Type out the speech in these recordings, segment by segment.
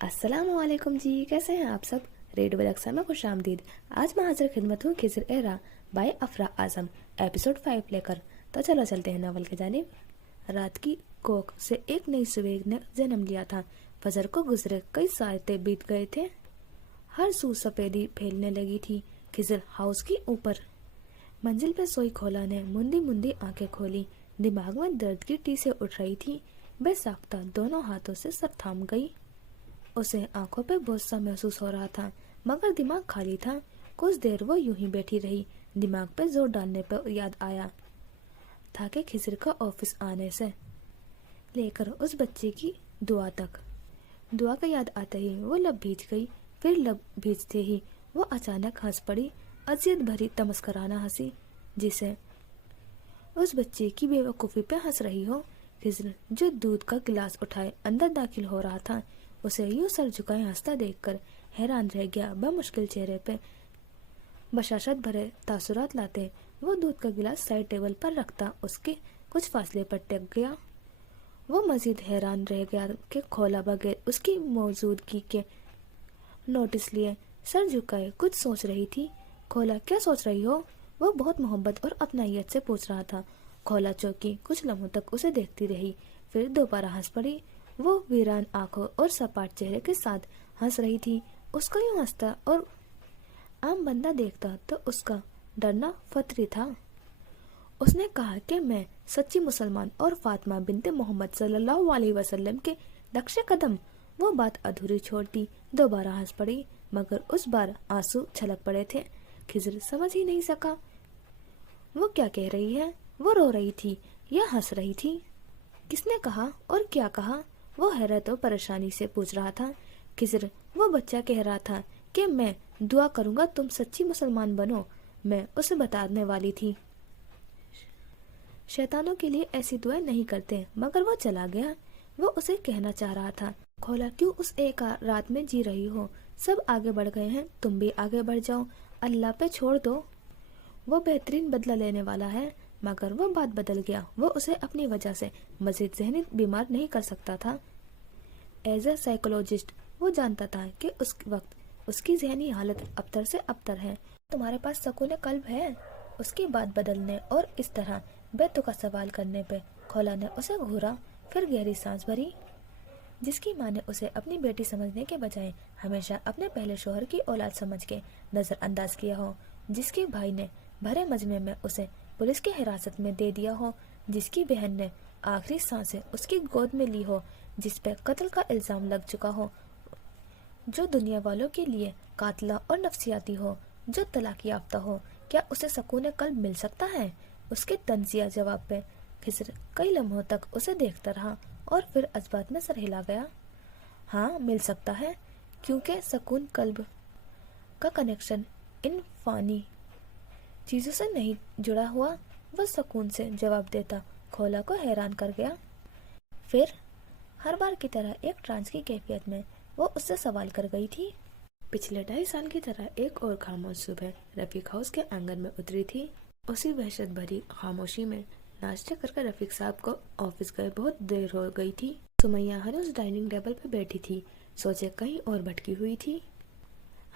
अस्सलाम वालेकुम जी, कैसे हैं आप सब। रेडियो अक्सर में खुश आमदीद। आज मैं हाजिर खिदमत हूँ खिज़र एरा बाय अफरा आजम एपिसोड 5 लेकर। तो चलो चलते हैं नावल की जानिब। रात की कोख से एक नई सुबह ने जन्म लिया था। फजर को गुजरे कई साल बीत गए थे। हर सू सफेदी फैलने लगी थी। खिज़र हाउस की ऊपर मंजिल पे सोई खोला ने मुंदी मुंदी आंखें खोली। दिमाग में दर्द की टीसें उठ रही थी। बेसाख्ता दोनों हाथों से सर थाम गई। उसे आंखों पे बोझ सा महसूस हो रहा था, मगर दिमाग खाली था। कुछ देर वो यूं ही बैठी रही। दिमाग पे जोर डालने पर याद आया था कि खिज़र का ऑफिस आने से लेकर उस बच्चे की दुआ तक। दुआ का याद आते ही वो लब भीज गई। फिर लब भीजते ही वो अचानक हंस पड़ी। अजियत भरी तमस्कराना हंसी, जिसे उस बच्चे की बेवकूफ़ी पे हंस रही हो। खिज़र जो दूध का गिलास उठाए अंदर दाखिल हो रहा था, उसे यूं सर झुकाए हंसता देखकर हैरान रह गया। बमुश्किल चेहरे पे बशाशत भरे तासुरात लाते वो दूध का गिलास साइड टेबल पर रखता उसके कुछ फासले पर टिक गया। वो मजीद हैरान रह गया कि खोला बगैर उसकी मौजूदगी के नोटिस लिए सर झुकाए कुछ सोच रही थी। खोला, क्या सोच रही हो? वो बहुत मोहब्बत और अपनायत से पूछ रहा था। खोला चौंकी कुछ लम्हों तक उसे देखती रही, फिर दोबारा हंस पड़ी। वो वीरान आंखों और सपाट चेहरे के साथ हंस रही थी। उसको यूं हंसता और आम बंदा देखता तो उसका डरना फतरी था। उसने कहा कि मैं सच्ची मुसलमान और फातिमा बिनते मोहम्मद सल्लल्लाहु अलैहि वसल्लम के नक्शे कदम। वो बात अधूरी छोड़ती दोबारा हंस पड़ी, मगर उस बार आंसू छलक पड़े थे। खिज़र समझ ही नहीं सका वो क्या कह रही है। वो रो रही थी या हंस रही थी? किसने कहा और क्या कहा? वो हैरत और परेशानी से पूछ रहा था। खिज़र, वो बच्चा कह रहा था कि मैं दुआ करूंगा तुम सच्ची मुसलमान बनो। मैं उसे बताने वाली थी शैतानों के लिए ऐसी दुआएं नहीं करते, मगर वो चला गया। वो उसे कहना चाह रहा था, खोला क्यों उस एक रात में जी रही हो? सब आगे बढ़ गए हैं, तुम भी आगे बढ़ जाओ, अल्लाह पे छोड़ दो, वो बेहतरीन बदला लेने वाला है। मगर वो बात बदल गया। वो उसे अपनी वजह से मजीद जहनी बीमार नहीं कर सकता था। एज ए साइकोलॉजिस्ट वो जानता था कि उस वक्त उसकी जहनी हालत अबतर से अबतर है। तुम्हारे पास सकून कल्ब है? उसकी बात बदलने और इस तरह बेतुका सवाल करने पे खोला ने उसे घूरा, फिर गहरी सांस भरी। जिसकी माँ ने उसे अपनी बेटी समझने के बजाय हमेशा अपने पहले शोहर की औलाद समझ के नज़रअंदाज किया हो, जिसके भाई ने भरे मजमे में उसे पुलिस की हिरासत में दे दिया हो, जिसकी बहन ने आखिरी सांसें उसकी गोद में ली हो, जिस पे कत्ल का इल्ज़ाम लग चुका हो, जो दुनिया वालों के लिए कातला और नफसियाती हो, जो तलाक याफ्ता हो। क्या उसे सकून कल्ब मिल सकता है? उसके तंजिया जवाब पे खिज़र कई लम्हों तक उसे देखता रहा और फिर अजबात में सर हिला गया। हाँ, मिल सकता है, क्योंकि सकून कल्ब का कनेक्शन इन फानी चीज़ों से नहीं जुड़ा हुआ। वह सुकून से जवाब देता खोला को हैरान कर गया। फिर हर बार की तरह एक ट्रांस की कैफियत में वो उससे सवाल कर गई थी। पिछले 2.5 साल की तरह एक और खामोश सुबह रफीक हाउस के आंगन में उतरी थी। उसी वहशत भरी खामोशी में नाश्ते करके रफीक साहब को ऑफिस गए बहुत देर हो गई थी। सुमैया हनूज डाइनिंग टेबल पर बैठी थी, सोचे कहीं और भटकी हुई थी।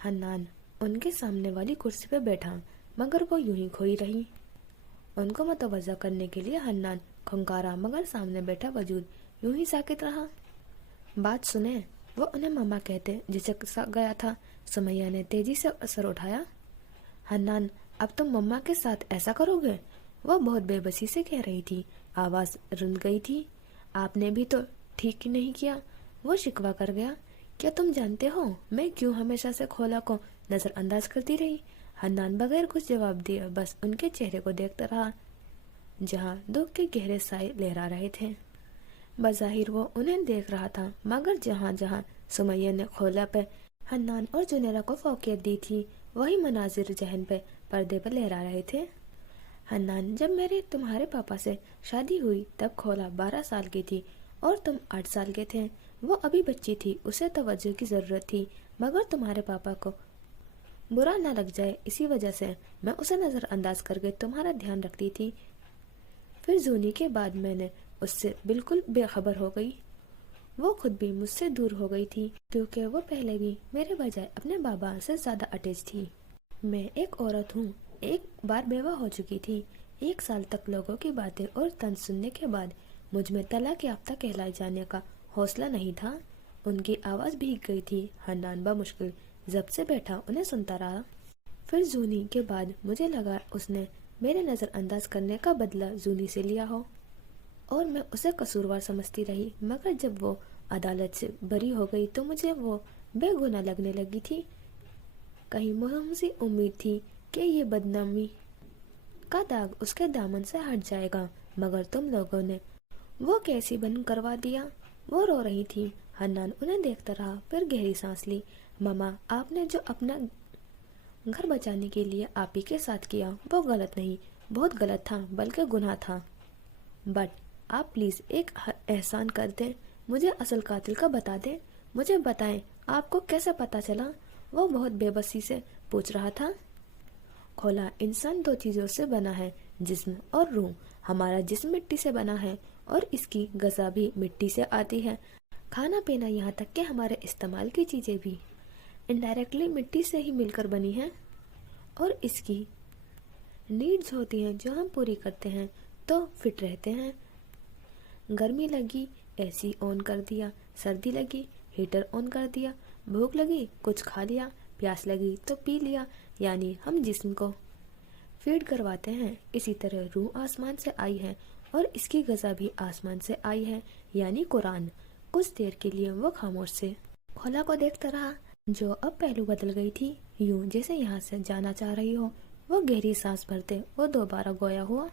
हन्नान उनके सामने वाली कुर्सी पर बैठा, मगर वो यूं ही खोई रही। उनको मुतवज्जा करने के लिए हन्नान खुंकारा, मगर सामने बैठा वजूद यूं ही साकित रहा। बात सुने, वो उन्हें मामा कहते झिझक सा गया था। सुमैया ने तेजी से सर उठाया। हन्नान, अब तुम मम्मा के साथ ऐसा करोगे? वो बहुत बेबसी से कह रही थी, आवाज रुंध गई थी। आपने भी तो ठीक नहीं किया, वो शिकवा कर गया। क्या तुम जानते हो मैं क्यों हमेशा से खोला को नजरअंदाज करती रही? हन्नान बगैर कुछ जवाब दिए बस उनके चेहरे को देखता रहा, जहाँ दुख के गहरे साए लहरा रहे थे। बज़ाहिर वो उन्हें देख रहा था, मगर जहाँ जहाँ सुमैया ने खोला पे हन्नान और जुनेरा को फौकियत दी थी, वही मनाजिर जहन पे पर्दे पर लहरा रहे थे। हन्नान, जब मेरी तुम्हारे पापा से शादी हुई तब खोला 12 साल की थी और तुम 8 साल के थे। वो अभी बच्ची थी, उसे तवज्जो की ज़रूरत थी, मगर तुम्हारे पापा को बुरा ना लग जाए इसी वजह से मैं उसे नज़रअंदाज करके तुम्हारा ध्यान रखती थी। फिर जूनी के बाद मैंने उससे बिल्कुल बेखबर हो गई। وہ خود بھی مجھ سے دور ہو گئی تھی کیونکہ وہ پہلے بھی میرے بجائے اپنے بابا سے زیادہ اٹیچ تھی۔ میں ایک عورت ہوں، ایک بار بیوہ ہو چکی تھی۔ 1 سال تک لوگوں کی باتیں اور طنز سننے کے بعد مجھ میں طلاق یافتہ کہلائے جانے کا حوصلہ نہیں تھا۔ ان کی آواز بھیگ گئی تھی۔ حنان بمشکل ضبط سے بیٹھا انہیں سنتا رہا۔ پھر زونی کے بعد مجھے لگا اس نے میرے نظر انداز کرنے کا بدلہ زونی سے لیا ہو اور میں اسے قصوروار سمجھتی رہی، مگر جب وہ عدالت سے بری ہو گئی تو مجھے وہ بے گناہ لگنے لگی تھی۔ کہیں مجھے امید تھی کہ یہ بدنامی کا داغ اس کے دامن سے ہٹ جائے گا، مگر تم لوگوں نے وہ کیسی بند کروا دیا۔ وہ رو رہی تھی۔ حنان انہیں دیکھتا رہا، پھر گہری سانس لی۔ ماما، آپ نے جو اپنا گھر بچانے کے لیے آپ ہی کے ساتھ کیا وہ غلط نہیں، بہت غلط تھا، بلکہ گناہ تھا۔ بٹ آپ پلیز ایک احسان کر دیں، مجھے اصل قاتل کا بتا دیں، مجھے بتائیں آپ کو کیسے پتا چلا؟ وہ بہت بے بسی سے پوچھ رہا تھا۔ کھولا، انسان 2 چیزوں سے بنا ہے، جسم اور روح۔ ہمارا جسم مٹی سے بنا ہے اور اس کی غذا بھی مٹی سے آتی ہے۔ کھانا پینا یہاں تک کہ ہمارے استعمال کی چیزیں بھی انڈائریکٹلی مٹی سے ہی مل کر بنی ہیں، اور اس کی نیڈز ہوتی ہیں جو ہم پوری کرتے ہیں تو فٹ رہتے ہیں۔ گرمی لگی اے سی آن کر دیا، سردی لگی ہیٹر آن کر دیا، بھوک لگی کچھ کھا لیا، پیاس لگی تو پی لیا، یعنی ہم جسم کو فیڈ کرواتے ہیں۔ اسی طرح روح آسمان سے آئی ہے اور اس کی غذا بھی آسمان سے آئی ہے، یعنی قرآن۔ کچھ دیر کے لیے وہ خاموش سے کھولا کو دیکھتا رہا جو اب پہلو بدل گئی تھی، یوں جیسے یہاں سے جانا چاہ رہی ہو۔ وہ گہری سانس بھرتے وہ دوبارہ گویا ہوا،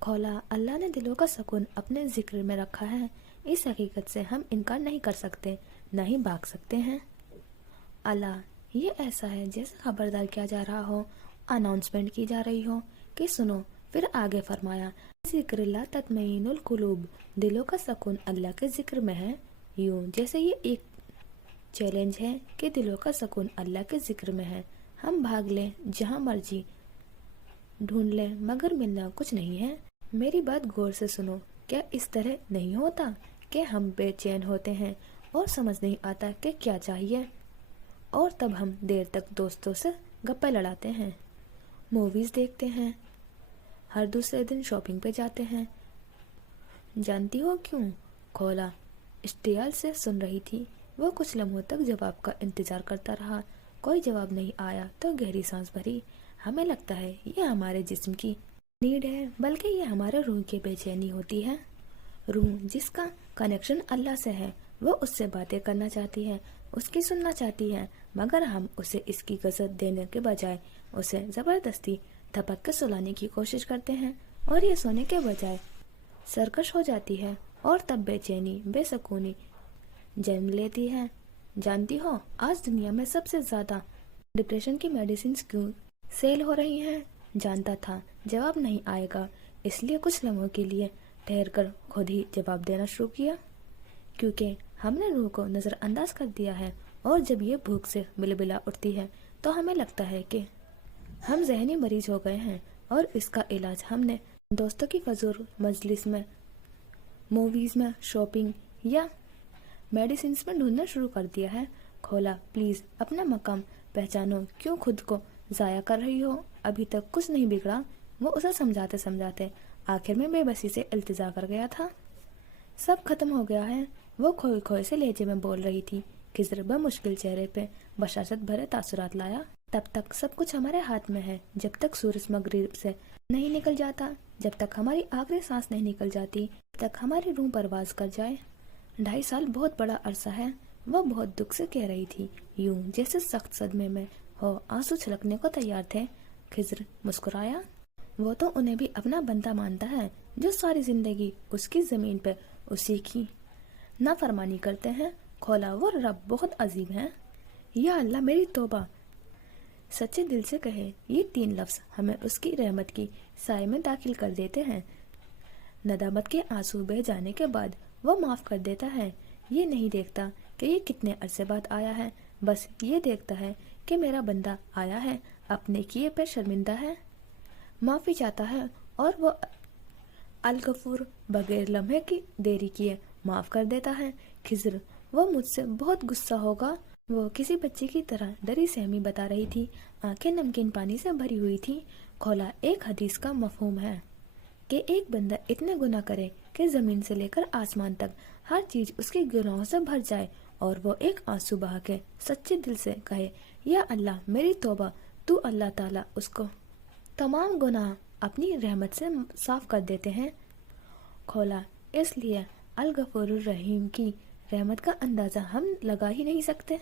کھولا، اللہ نے دلوں کا سکون اپنے ذکر میں رکھا ہے، اس حقیقت سے ہم انکار نہیں کر سکتے، نہ ہی بھاگ سکتے ہیں۔ اللہ، یہ ایسا ہے جیسے خبردار کیا جا رہا ہو، اناؤنسمنٹ کی جا رہی ہو کہ سنو۔ پھر آگے فرمایا، ذکر اللہ تطمئن القلوب، دلوں کا سکون اللہ کے ذکر میں ہے، یوں جیسے یہ ایک چیلنج ہے کہ دلوں کا سکون اللہ کے ذکر میں ہے۔ ہم بھاگ لیں جہاں مرضی، ڈھونڈ لیں مگر ملنا کچھ نہیں ہے۔ میری بات غور سے سنو، کیا اس طرح نہیں ہوتا کہ ہم بے چین ہوتے ہیں اور سمجھ نہیں آتا کہ کیا چاہیے، اور تب ہم دیر تک دوستوں سے گپے لڑاتے ہیں، موویز دیکھتے ہیں، ہر دوسرے دن شاپنگ پہ جاتے ہیں؟ جانتی ہو کیوں؟ کھولا اشتعال سے سن رہی تھی۔ وہ کچھ لمحوں تک جواب کا انتظار کرتا رہا، کوئی جواب نہیں آیا تو گہری سانس بھری۔ ہمیں لگتا ہے یہ ہمارے جسم کی نیڈ ہے، بلکہ یہ ہمارے روح کی بے چینی ہوتی ہے۔ روح جس کا کنیکشن اللہ سے ہے، وہ اس سے باتیں کرنا چاہتی ہے، اس کی سننا چاہتی ہے، مگر ہم اسے اس کی غذا دینے کے بجائے اسے زبردستی تھپک کے سلانے کی کوشش کرتے ہیں، اور یہ سونے کے بجائے سرکش ہو جاتی ہے، اور تب بے چینی، بے سکونی جنم لیتی ہے۔ جانتی ہو آج دنیا میں سب سے زیادہ ڈپریشن کی میڈیسنز کیوں سیل ہو رہی ہیں؟ جانتا تھا جواب نہیں آئے گا، اس لیے کچھ لمحوں کے لیے ٹھہر کر خود ہی جواب دینا شروع کیا، کیونکہ ہم نے روح کو نظر انداز کر دیا ہے، اور جب یہ بھوک سے بلبلا اٹھتی ہے تو ہمیں لگتا ہے کہ ہم ذہنی مریض ہو گئے ہیں، اور اس کا علاج ہم نے دوستوں کی فضول مجلس میں، موویز میں، شاپنگ یا میڈیسنز میں ڈھونڈنا شروع کر دیا ہے۔ کھولا پلیز اپنا مقام پہچانو، کیوں خود کو ضائع کر رہی ہو؟ ابھی تک کچھ نہیں بگڑا۔ وہ اسے سمجھاتے سمجھاتے آخر میں بے بسی سے التجا کر گیا تھا۔ سب ختم ہو گیا ہے، وہ کھوئے کھوئے سے لہجے میں بول رہی تھی۔ خضر بمشکل چہرے پہ بشاشت بھرے تاثرات لایا۔ تب تک سب کچھ ہمارے ہاتھ میں ہے، جب تک سورج مغرب سے نہیں نکل جاتا، جب تک ہماری آخری سانس نہیں نکل جاتی، جب تک ہماری روح پرواز کر جائے۔ 2.5 سال بہت بڑا عرصہ ہے، وہ بہت دکھ سے کہہ رہی تھی، یوں جیسے سخت صدمے میں ہو، آنسو چھلکنے کو تیار تھے۔ خضر مسکرایا۔ وہ تو انہیں بھی اپنا بندہ مانتا ہے، جو ساری زندگی اس کی زمین پہ اسی کی نافرمانی کرتے ہیں۔ کھولا وہ رب بہت عظیم ہے۔ یا اللہ میری توبہ، سچے دل سے کہے، یہ 3 لفظ ہمیں اس کی رحمت کی سائے میں داخل کر دیتے ہیں۔ ندامت کے آنسو بہہ جانے کے بعد وہ معاف کر دیتا ہے۔ یہ نہیں دیکھتا کہ یہ کتنے عرصے بعد آیا ہے، بس یہ دیکھتا ہے کہ میرا بندہ آیا ہے، اپنے کیے پہ شرمندہ ہے، معافی چاہتا ہے، اور وہ الغفور بغیر لمحے کی دیری کیے معاف کر دیتا ہے، खिज़र, वो मुझसे बहुत गुस्सा होगा। वो किसी बच्चे की तरह डरी सहमी बता रही थी, आंखें नमकीन पानी से भरी हुई थी। खोला, एक हदीस का मफहूम है कि एक बंदा इतने गुनाह करे कि जमीन से लेकर आसमान तक हर चीज उसके गुनाहों से भर जाए और वो एक आंसू बहा के सच्चे दिल से कहे, या अल्लाह मेरी तौबा, तू अल्लाह ताला उसको तमाम गुनाह अपनी रहमत से साफ कर देते हैं। खोला, इसलिए अल गफूरुर रहीम की रहमत का अंदाजा हम लगा ही नहीं सकते।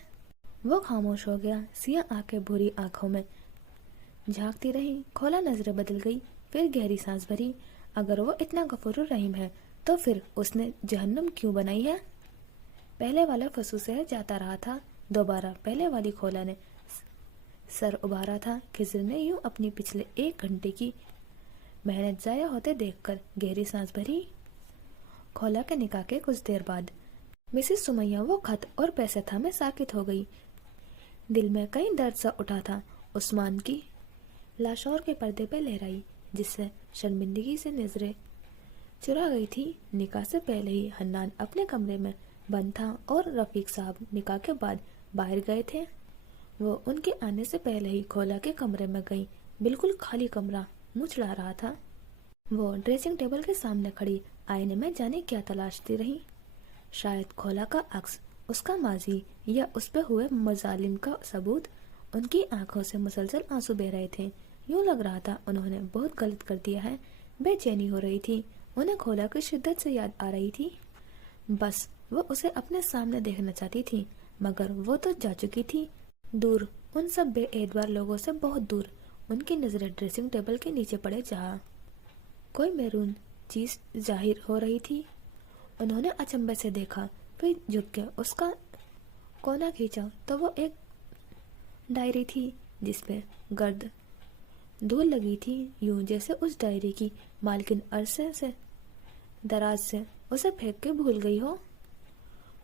वो खामोश हो गया, सियाह आंखें भूरी आंखों में झांकती रही। खोला नजरें बदल गई, फिर गहरी सांस भरी। अगर वो इतना गफूरुर रहीम है तो फिर उसने जहन्नम क्यों बनाई है? पहले वाला फसू से जाता रहा था, दोबारा पहले वाली खोला ने सर उभारा था। खिज़र ने यूं अपनी पिछले 1 घंटे की मेहनत जाया होते देखकर गहरी सांस भरी। खोला के निकाह के कुछ देर बाद मिसेस सुमैया वो खत और पैसे थामे साकित हो गई। दिल में कहीं दर्द सा उठा था। उस्मान की लाशौर के पर्दे पे लहराई, जिससे शर्मिंदगी से नजरें चुरा गई थी। निकाह से पहले ही हन्नान अपने कमरे में बंद था और रफीक साहब निकाह के बाद बाहर गए थे। वो उनके आने से पहले ही खोला के कमरे में गई। बिल्कुल खाली कमरा, मुँह चढ़ा रहा था। वो ड्रेसिंग टेबल के सामने खड़ी आईने में जाने क्या तलाशती रही। शायद खोला का अक्स, उसका माजी या उस पे हुए मजालिम का सबूत। उनकी आंखों से मुसलसल आंसू बह रहे थे। यूं लग रहा था उन्होंने बहुत गलत कर दिया है। बेचैनी हो रही थी, उन्हें खोला की शिद्दत से याद आ रही थी। बस वो उसे अपने सामने देखना चाहती थी, मगर वो तो जा चुकी थी, दूर, उन सब बेएतबार लोगों से बहुत दूर। उनकी नजरें ड्रेसिंग टेबल के नीचे पड़े जहाँ कोई मैरून चीज जाहिर हो रही थी। उन्होंने अचंभे से देखा, फिर झुक के उसका कोना खींचा तो वो एक डायरी थी जिसपे गर्द धूल लगी थी, यूं जैसे उस डायरी की मालकिन अरसे से दराज से उसे फेंक के भूल गई हो।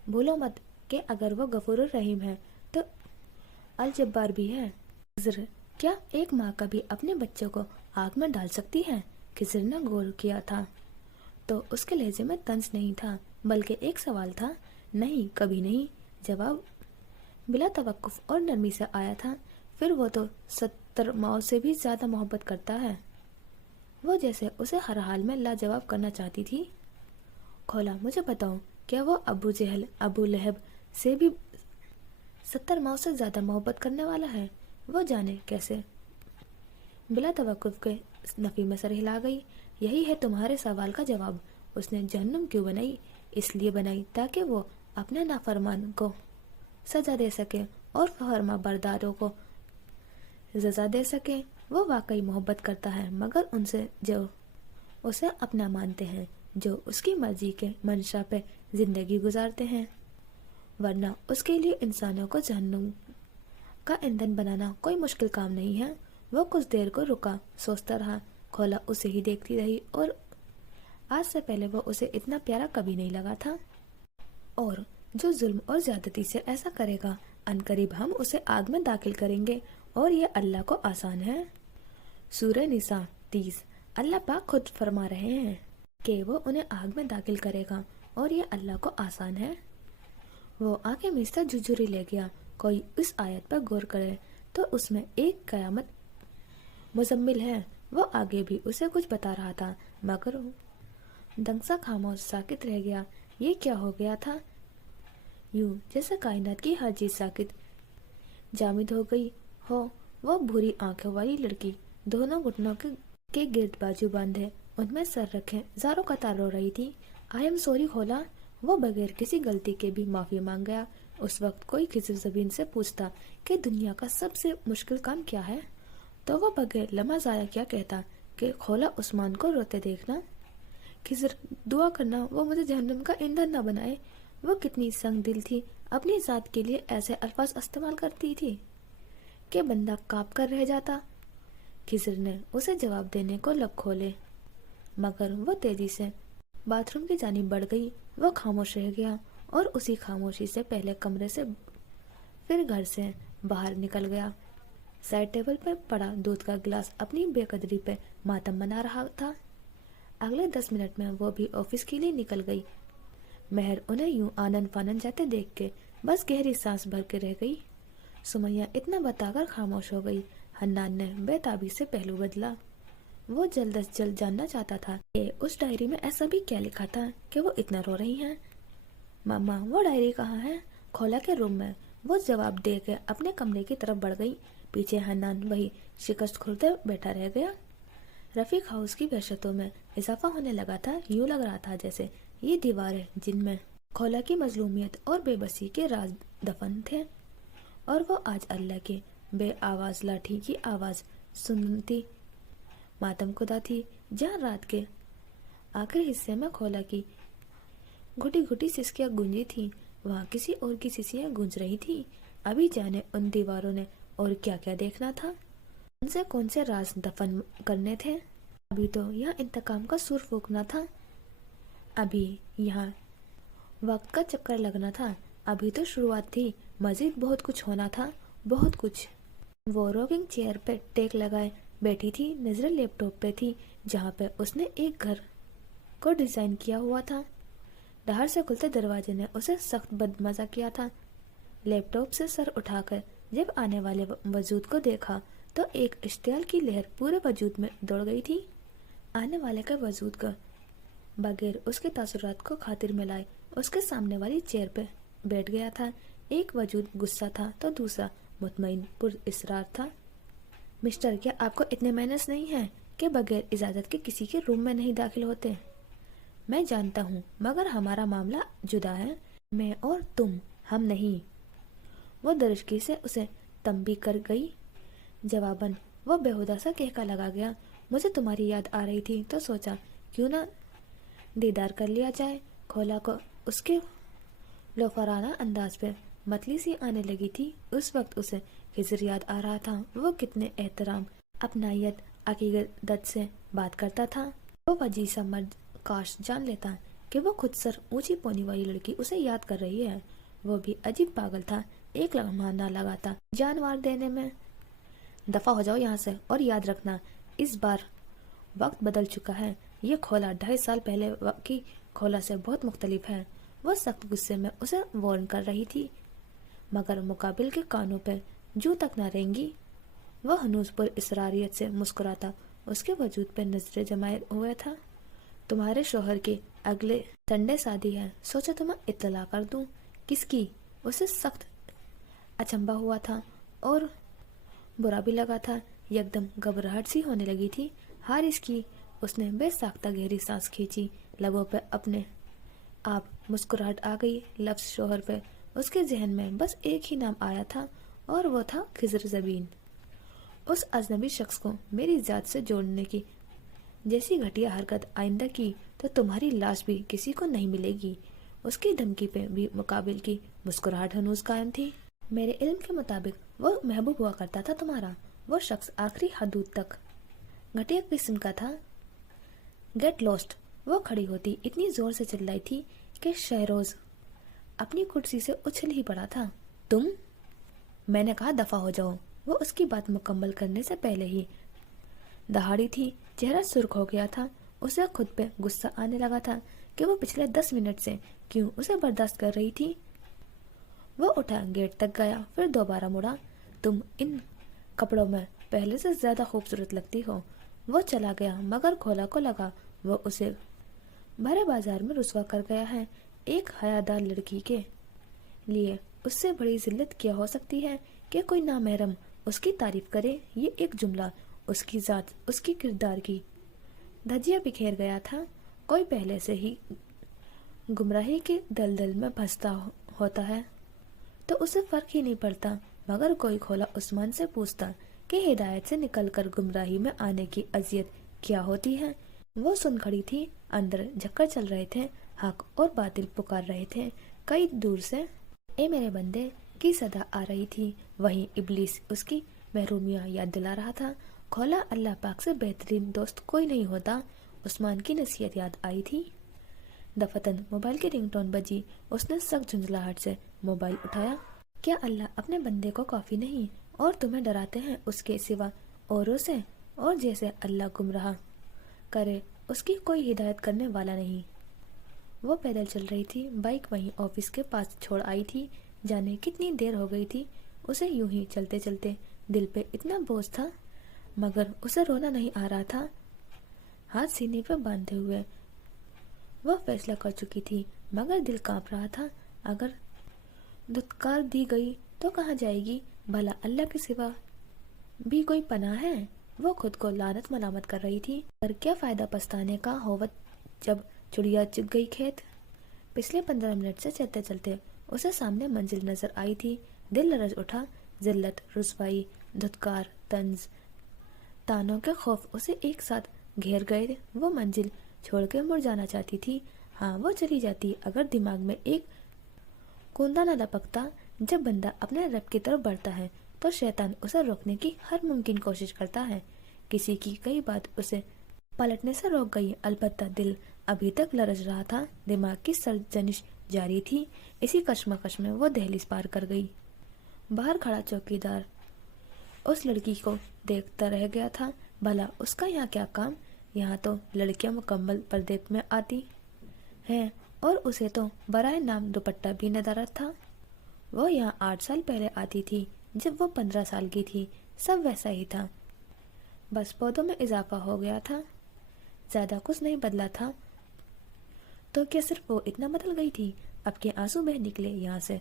भूलो मत कि अगर वो गफूरुर रहीम है तो अल जब्बार भी है। खिज़र, क्या एक माँ कभी अपने बच्चों को आग में डाल सकती है? खिज़र ने गौर किया था तो उसके लहजे में तंज नहीं था, बल्कि एक सवाल था। नहीं, कभी नहीं। जवाब बिला तवक्कुफ और नरमी से आया था। फिर वो तो 70 माओ से भी ज्यादा मोहब्बत करता है। वो जैसे उसे हर हाल में लाजवाब करना चाहती थी। खोला, मुझे बताओ, क्या वो अबू जहल, अबू लहब से भी 70 माओ से ज्यादा मोहब्बत करने वाला है? वो जाने कैसे। बिला तवक्कुफ के नफी में सर हिला गई। यही है तुम्हारे सवाल का जवाब। उसने जहन्नुम क्यों बनाई? इसलिए बनाई ताकि वो अपने नाफरमान को सजा दे सके और फरमा बरदारों को सजा दे सके। वो वाकई मोहब्बत करता है, मगर उनसे जो उसे अपना मानते हैं, जो उसकी मर्जी के मंशा पे जिंदगी गुजारते हैं। वरना उसके लिए इंसानों को जहन्नुम का ईंधन बनाना कोई मुश्किल काम नहीं है। वो कुछ देर को रुका, सोचता रहा। खोला उसे ही देखती रही और आज से पहले वो उसे इतना प्यारा कभी नहीं लगा था। और जो जुल्म और ज्यादती से ऐसा करेगा, अनकरीब हम उसे आग में दाखिल करेंगे और ये अल्लाह को आसान है। सूरह निसा 30। अल्लाह पाक खुद फरमा रहे हैं कि वो उन्हें आग में दाखिल करेगा और ये अल्लाह को आसान है। वो आंखें मीचता झुरझुरी ले गया। कोई इस आयत पर गौर करे तो उसमें एक कयामत मुजम्मिल है। वो आगे भी उसे कुछ बता रहा था, मगर दंगसा खामोश साकित रह गया। ये क्या हो गया था? यूं जैसे कायनात की हर चीज साकित जामिद हो गई हो। वो भूरी आंखों वाली लड़की दोनों घुटनों के गिर्द बाजू बांधे, उनमें सर रखे जारों कतार रो रही थी। आई एम सॉरी खोला। वो बगैर किसी गलती के भी माफी मांग गया। उस वक्त कोई खिज़र ज़बीन से पूछता कि दुनिया का सबसे मुश्किल काम क्या है, तो वो बगैर लम्हा जाया क्या कहता कि खोला उस्मान को रोते देखना। खिज़र, दुआ करना वो मुझे जहन्नुम का ईंधन न बनाए। वो कितनी संग दिल थी, अपनी जात के लिए ऐसे अल्फाज इस्तेमाल करती थी कि बंदा कांप कर रह जाता। खिज़र ने उसे जवाब देने को लब खोले, मगर वो तेजी से बाथरूम की जानिब बढ़ गई। वो खामोश रह गया और उसी खामोशी से पहले कमरे से फिर घर से बाहर निकल गया। साइड टेबल पर पड़ा दूध का गिलास अपनी बेकदरी पे मातम मना रहा था। अगले 10 मिनट में वो भी ऑफिस के लिए निकल गई। महर उन्हें यूं आनन फानन जाते देख के बस गहरी सांस भर के रह गई। सुमैया इतना बताकर खामोश हो गई। हन्नान ने बेताबी से पहलू बदला। वो जल्द अज जल्द जानना चाहता था कि उस डायरी में ऐसा भी क्या लिखा था कि वो इतना रो रही हैं। मामा, वो डायरी कहाँ है? खोला के रूम में, वो जवाब दे के अपने कमरे की तरफ बढ़ गई। पीछे हन्नान वही शिकस्त खुलते बैठा रह गया। रफीक हाउस की वहशतों में इजाफा होने लगा था। यूं लग रहा था जैसे ये दीवारें जिनमें खोला की मजलूमियत और बेबसी के राज दफन थे, और वो आज अल्लाह की बेआवाज लाठी की आवाज सुनती मातम खुदा थी। जहाँ रात के आखिरी हिस्से में खोला की घुटी घुटी सिसकियां गूंजी थी, वहाँ किसी और की सिसकियां गूंज रही थी। अभी जाने उन दीवारों ने और क्या क्या देखना था, उनसे कौन से राज दफन करने थे। अभी तो यहाँ इंतकाम का सुर फूकना था, अभी यहाँ वक्त का चक्कर लगना था, अभी तो शुरुआत थी, मजीद बहुत कुछ होना था, बहुत कुछ। वो रॉकिंग चेयर पे टेक लगाए बैठी थी, नजरें लैपटॉप पे थी जहाँ पे उसने एक घर को डिजाइन किया हुआ था। बाहर से खुलते दरवाजे ने उसे सख्त बदमजा किया था। लैपटॉप से सर उठाकर जब आने वाले वजूद को देखा तो एक इश्तियाल की लहर पूरे वजूद में दौड़ गई थी। आने वाले का वजूद का बगैर उसके तासुरात को खातिर में लाए उसके सामने वाली चेयर पे बैठ गया था। एक वजूद गुस्सा था तो दूसरा मुतमईन पुरइसरार था। मिस्टर, क्या आपको इतने मैनर्स नहीं हैं कि बगैर इजाजत के किसी के रूम में नहीं दाखिल होते? मैं जानता हूँ, मगर हमारा मामला जुदा है, मैं और तुम, हम नहीं। वो दरजगी से उसे तंबी कर गई। जवाबन वो बेहुदा सा कहका लगा गया। मुझे तुम्हारी याद आ रही थी तो सोचा क्यों ना दीदार कर लिया जाए। खोला को उसके लोफराना अंदाज पे मतली सी आने लगी थी। उस वक्त उसे खिजर याद आ रहा था। वो कितने एहतराम, अपनायत, अकीदत से बात करता था। वो वजी सा मर्द काश जान लेता कि वो खुद सर ऊंची पौनी वाली लड़की उसे याद कर रही है। वो भी अजीब पागल था, एक लम्हा ना लगाता जानवर देने में। दफा हो जाओ यहाँ से, और याद रखना इस बार वक्त बदल चुका है। ये खोला 2.5 साल पहले की खोला से बहुत मुख्तलिफ है। वो सख्त गुस्से में उसे वार्न कर रही थी, मगर मुकाबिल के कानों पे जू तक न रहेंगी। वह हनूज पर इसरारियत से मुस्कुराता उसके वजूद पे नजरें जमाए हुए था। तुम्हारे शोहर की अगले संडे शादी है, सोचा तुम्हें इत्तला कर दूं। किसकी? उसे सख्त अचंभा हुआ था और बुरा भी लगा था। एकदम घबराहट सी होने लगी थी। हारिस की। उसने बेसाख्ता गहरी सांस खींची। लबों पे अपने आप मुस्कुराहट आ गई। लफ्ज शोहर पे उसके जहन में बस एक ही नाम आया था, और वो था खिजर ज़बीन। उस अजनबी शख्स को मेरी जात से जोड़ने की जैसी घटिया हरकत आइंदा की तो तुम्हारी लाश भी किसी को नहीं मिलेगी। उसकी धमकी पे भी मुकाबिल की मुस्कुराहट हनूज कायम थी। मेरे इल्म के मुताबिक वो महबूब हुआ करता था तुम्हारा। वो शख्स आखिरी हदूद तक घटिया किस्म का था। Get lost. वो खड़ी होती इतनी जोर से चिल्लाई थी कि शहरोज अपनी कुर्सी से उछल ही पड़ा था। तुम? मैंने कहा दफा हो जाओ। वो उसकी बात मुकम्मल करने से पहले ही दहाड़ी थी। चेहरा सुर्ख हो गया था। उसे खुद पे गुस्सा आने लगा था कि वो पिछले 10 मिनट से क्यों उसे बर्दाश्त कर रही थी। वो उठा, गेट तक गया, फिर दोबारा मुड़ा। तुम इन कपड़ों में पहले से ज्यादा खूबसूरत लगती हो। वो चला गया, मगर खोला को लगा वो उसे भरे बाजार में रुसवा कर गया है। एक हयादार लड़की के लिए उससे बड़ी जिल्लत क्या हो सकती है कि कोई नामहरम उसकी तारीफ करे। ये एक जुमला उसकी जात, उसकी किरदार की धज्जियां बिखेर गया था। कोई पहले से ही गुमराही के दलदल में फंसता होता है तो उसे फर्क ही नहीं पड़ता, मगर कोई खोला उस्मान से पूछता कि हिदायत से निकलकर गुमराही में आने की अजियत क्या होती है। वो सुन खड़ी थी। अंदर झक्कर चल रहे थे, हक और बातिल पुकार रहे थे। कई दूर से ए मेरे बंदे की सदा आ रही थी। वहीं इब्लीस उसकी महरूमियां याद दिला रहा था। खोला अल्लाह पाक से बेहतरीन दोस्त कोई नहीं होता। उस्मान की नसीहत याद आई थी। दफतन मोबाइल की रिंगटोन बजी। उसने सख्त झुंझलाहट से मोबाइल उठाया। क्या अल्लाह अपने बंदे को काफी नहीं और तुम्हें डराते हैं उसके सिवा औरों से? और जैसे अल्लाह गुमराह करे उसकी कोई हिदायत करने वाला नहीं। وہ پیدل چل رہی تھی، بائک وہیں آفس کے پاس چھوڑ آئی تھی، جانے کتنی دیر ہو گئی تھی۔ اسے یوں ہی چلتے چلتے دل پہ اتنا بوجھ تھا، مگر اسے رونا نہیں آ رہا تھا۔ ہاتھ سینے پہ باندھے ہوئے وہ فیصلہ کر چکی تھی، مگر دل کانپ رہا تھا۔ اگر دھتکار دی گئی تو کہاں جائے گی؟ بھلا اللہ کے سوا بھی کوئی پناہ ہے؟ وہ خود کو لعنت ملامت کر رہی تھی، پر کیا فائدہ پچھتانے کا ہوت جب چڑیا چگ گئی کھیت۔ پچھلے 15 منٹ سے چلتے چلتے اسے سامنے منزل نظر آئی تھی۔ دل لرز اٹھا، ذلت، رسوائی، دھتکار، طنز، تانوں کے خوف اسے ایک ساتھ گھیر گئے۔ وہ منزل چھوڑ کے مڑ جانا چاہتی تھی، ہاں وہ چلی جاتی اگر دماغ میں ایک کوندا نہ لپکتا۔ جب بندہ اپنے رب کی طرف بڑھتا ہے تو شیطان اسے روکنے کی ہر ممکن کوشش کرتا ہے۔ کسی کی کئی بات اسے پلٹنے سے روک گئی، البتہ دل ابھی تک لرز رہا تھا، دماغ کی سرجنش جاری تھی۔ اسی کشمکش میں وہ دہلیز پار کر گئی۔ باہر کھڑا چوکیدار اس لڑکی کو دیکھتا رہ گیا تھا۔ بھلا اس کا یہاں کیا کام؟ یہاں تو لڑکیاں مکمل پردے میں آتی ہیں، اور اسے تو برائے نام دوپٹہ بھی ندارت تھا۔ وہ یہاں 8 سال پہلے آتی تھی جب وہ 15 سال کی تھی۔ سب ویسا ہی تھا، بس پودوں میں اضافہ ہو گیا تھا، زیادہ کچھ نہیں بدلا تھا۔ تو کیا صرف وہ اتنا بدل گئی تھی؟ اب کے آنسو بہہ نکلے یہاں سے۔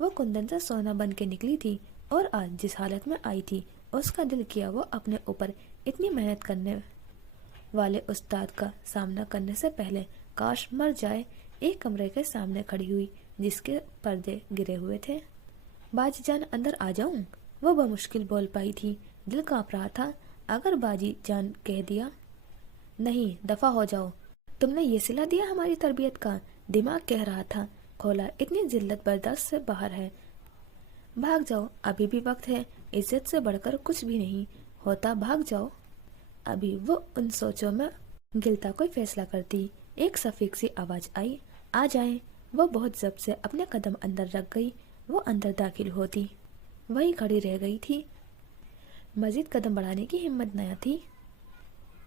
وہ کندن سے سونا بن کے نکلی تھی، اور آج جس حالت میں آئی تھی اس کا دل کیا وہ اپنے اوپر اتنی محنت کرنے والے استاد کا سامنا کرنے سے پہلے کاش مر جائے۔ ایک کمرے کے سامنے کھڑی ہوئی جس کے پردے گرے ہوئے تھے۔ باجی جان اندر آ جاؤں؟ وہ بمشکل بول پائی تھی، دل کانپ رہا تھا۔ اگر باجی جان کہہ دیا، نہیں دفع ہو جاؤ، تم نے یہ صلہ دیا ہماری تربیت کا؟ دماغ کہہ رہا تھا، کھولا اتنی ذلت برداشت سے باہر ہے، بھاگ جاؤ، ابھی بھی وقت ہے، عزت سے بڑھ کر کچھ بھی نہیں ہوتا، بھاگ جاؤ۔ ابھی وہ ان سوچوں میں گلتا کوئی فیصلہ کرتی، ایک سفیک سی آواز آئی، آ جائیں۔ وہ بہت ضبط سے اپنے قدم اندر رکھ گئی۔ وہ اندر داخل ہوتی وہی کھڑی رہ گئی تھی، مزید قدم بڑھانے کی ہمت نہ تھی،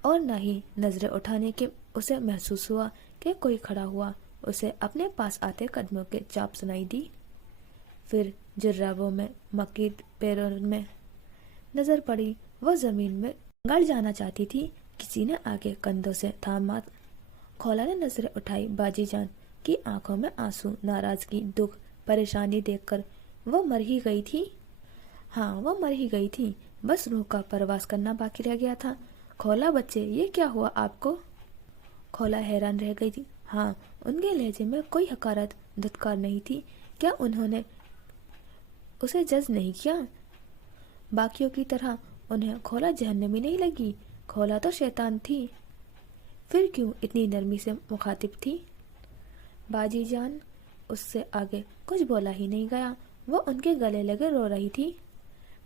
اور نہ ہی نظریں اٹھانے کی۔ اسے محسوس ہوا کہ کوئی کھڑا ہوا، اسے اپنے پاس آتے قدموں کے چاپ سنائی دی، پھر جرابوں میں مکید پیروں میں نظر پڑی۔ وہ زمین میں گڑ جانا چاہتی تھی، کسی نے آگے کندھوں سے تھاما۔ کھولا نے نظریں اٹھائی، باجی جان کی آنکھوں میں آنسو، ناراضگی، دکھ، پریشانی دیکھ کر وہ مر ہی گئی تھی۔ ہاں وہ مر ہی گئی تھی، بس روح کا پرواز کرنا باقی رہ گیا تھا۔ کھولا بچے، یہ کیا ہوا آپ کو؟ کھولا حیران رہ گئی تھی۔ ہاں، ان کے لہجے میں کوئی حقارت، دھتکار نہیں تھی۔ کیا انہوں نے اسے جج نہیں کیا؟ باقیوں کی طرح انہیں کھولا جہنمی نہیں لگی؟ کھولا تو شیطان تھی، پھر کیوں اتنی نرمی سے مخاطب تھی؟ باجی جان، اس سے آگے کچھ بولا ہی نہیں گیا۔ وہ ان کے گلے لگے رو رہی تھی۔